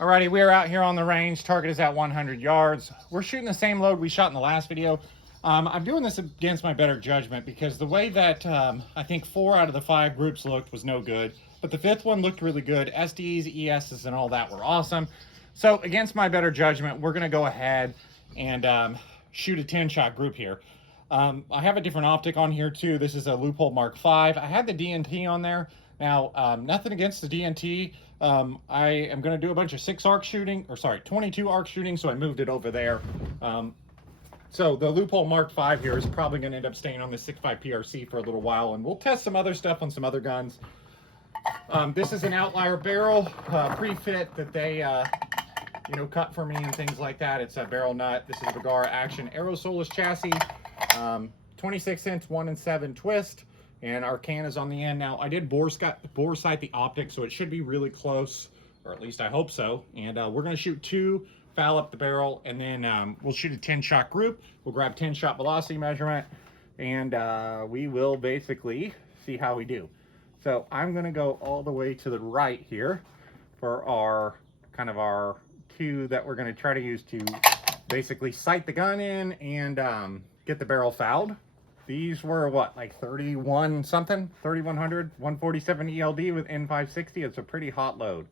Alrighty, we are out here on the range. Target is at 100 yards. We're shooting the same load we shot in the last video. I'm doing this against my better judgment because the way that I think 4 out of the 5 groups looked was no good, but the 5th one looked really good. SDs, ESs, and all that were awesome. So against my better judgment, we're gonna go ahead and shoot a 10-shot group here. I have a different optic on here too. This is a Loophole Mark V. I had the DNT on there. Now, nothing against the DNT. I am going to do a bunch of 22 arc shooting, so I moved it over there. So the Loophole Mark V here is probably going to end up staying on the 6.5 PRC for a little while, and we'll test some other stuff on some other guns. This is an outlier barrel, pre-fit that they cut for me and things like that. It's a barrel nut. This is a Bergara Action Aerosolus chassis, 26-inch 1-7 twist. And our can is on the end. Now, I did bore sight the optic, so it should be really close, or at least I hope so. And we're going to shoot 2, foul up the barrel, and then we'll shoot a 10-shot group. We'll grab 10-shot velocity measurement, and we will basically see how we do. So I'm going to go all the way to the right here for our our 2 that we're going to try to use to basically sight the gun in and get the barrel fouled. These were what, like 31 something, 3100, 147 ELD with N560. It's a pretty hot load.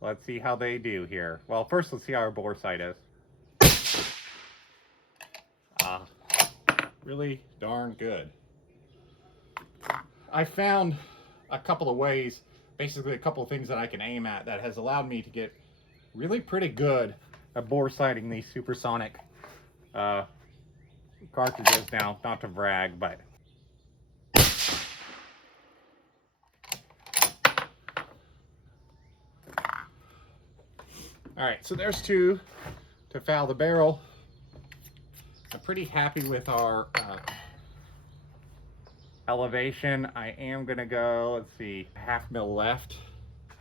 Let's see how they do here. Well, first let's see how our bore sight is. Really darn good. I found a couple of ways, basically a couple of things that I can aim at that has allowed me to get really pretty good at bore sighting these supersonic cartridges. Now, not to brag, but all right, so there's 2 to foul the barrel. I'm pretty happy with our elevation. I am gonna go, let's see, 1/2 mil left.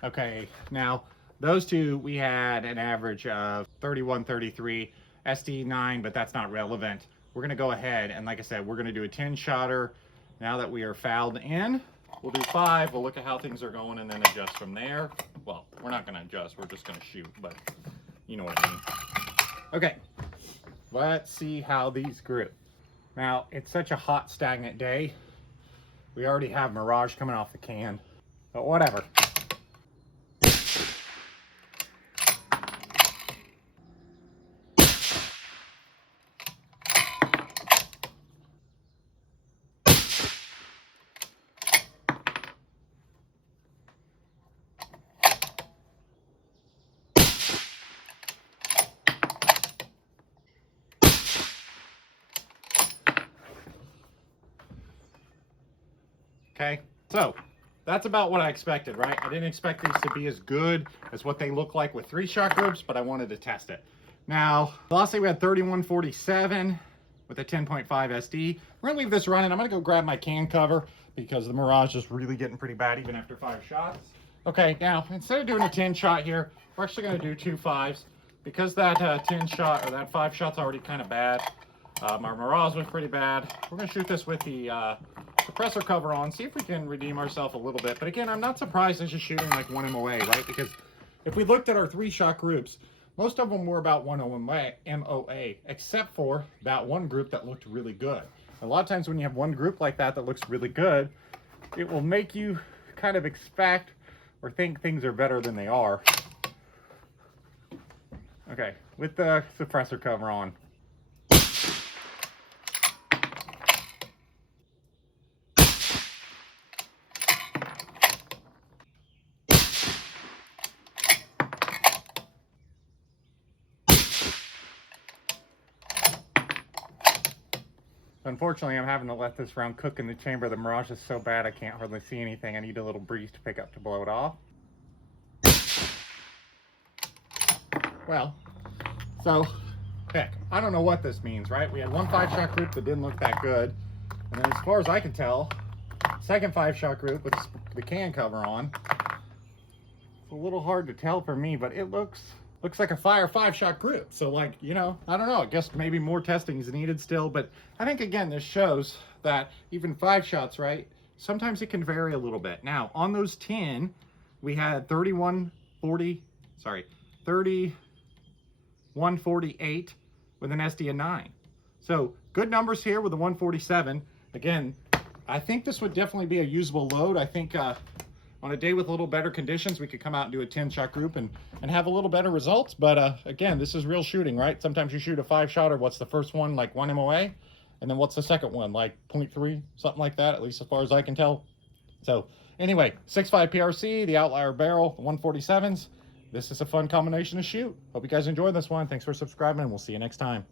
Okay, now those 2 we had an average of 31, 33, SD 9, but that's not relevant. We're going to go ahead and, like I said, we're going to do a 10-shotter. Now that we are fouled in, we'll do 5. We'll look at how things are going and then adjust from there. Well, we're not going to adjust. We're just going to shoot, but you know what I mean. Okay, let's see how these grew. Now, it's such a hot, stagnant day. We already have Mirage coming off the can, but whatever. Okay, so that's about what I expected, right? I didn't expect these to be as good as what they look like with 3-shot groups, but I wanted to test it. Now, last day we had 3147 with a 10.5 SD. We're gonna leave this running. I'm gonna go grab my can cover because the Mirage is really getting pretty bad even after 5 shots. Okay, now, instead of doing a 10-shot here, we're actually gonna do 2 5s. Because that 10-shot or that 5 shot's already kind of bad. Our Mirage was pretty bad. We're gonna shoot this with the suppressor cover on, see if we can redeem ourselves a little bit. But again, I'm not surprised it's just shooting like 1 MOA, right? Because if we looked at our 3-shot groups, most of them were about 1 MOA, except for that one group that looked really good. A lot of times when you have one group like that that looks really good, it will make you kind of expect or think things are better than they are. Okay, with the suppressor cover on. Unfortunately, I'm having to let this round cook in the chamber. The Mirage is so bad I can't hardly see anything. I need a little breeze to pick up to blow it off. Well, so, heck, I don't know what this means, right? We had one 5-shot group that didn't look that good. And then as far as I can tell, second 5-shot group with the can cover on. It's a little hard to tell for me, but it looks like a fire 5-shot group. So like, you know, I don't know, I guess maybe more testing is needed still, but I think again, this shows that even 5 shots, right? Sometimes it can vary a little bit. Now on those 10, we had 30, 148 with an SD9. So good numbers here with the 147. Again, I think this would definitely be a usable load. I think on a day with a little better conditions, we could come out and do a 10-shot group and have a little better results. But again, this is real shooting, right? Sometimes you shoot a 5-shot, or what's the first one, like 1 MOA? And then what's the second one, like 0.3, something like that, at least as far as I can tell. So anyway, 6.5 PRC, the Outlier barrel, the 147s. This is a fun combination to shoot. Hope you guys enjoyed this one. Thanks for subscribing, and we'll see you next time.